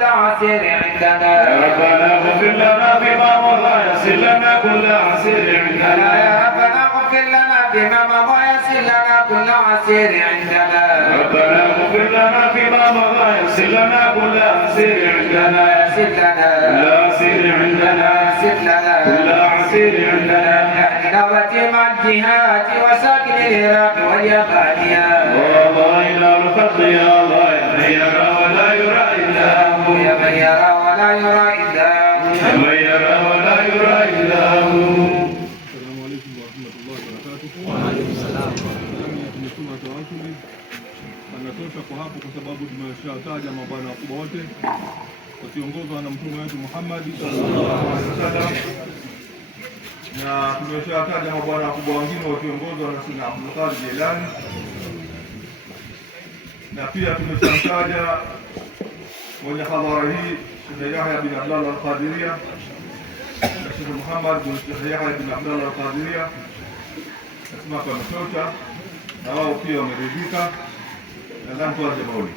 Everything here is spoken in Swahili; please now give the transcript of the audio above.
عسير عندنا يا ربنا اغفر لنا بما مضى يسر لنا كل عسير عندنا يا ربنا اغفر لنا بما مضى يسر لنا كل عسير عندنا ربنا اغفر لنا بما مضى يسر لنا كل عسير عندنا يسر لنا كل عسير عندنا يسر لنا كل عسير عندنا نوبة مع الجهات وساكن العراق واليابانية والله إلى الخلق يا الله يا من يرى ولا يرى إلا هو يا من يرى ولا يرى إلا هو يا من يرى ولا يرى إلا هو. السلام عليكم ورحمة الله وبركاته. وعليكم السلام. Tumesoma tawassuli anatosha kwa hapo, kwa sababu tumeshataja mabwana wakubwa wote wakiongozwa na mtume wetu Muhammad sallallahu alaihi wasallam, na tumeshataja mabwana wakubwa wengine wakiongozwa na Sayyidina Abdul Qadir Jilani, na pia tumeshataja mwenye hadhara hii Sheikh Yahya bin Abdullah al-Qadiria na Sheikh Muhammad bin Yahya bin Abdullah al-Qadiria. Nasema kwa mtosha na wao pia wameridhika. Nadhani tuanze mauli.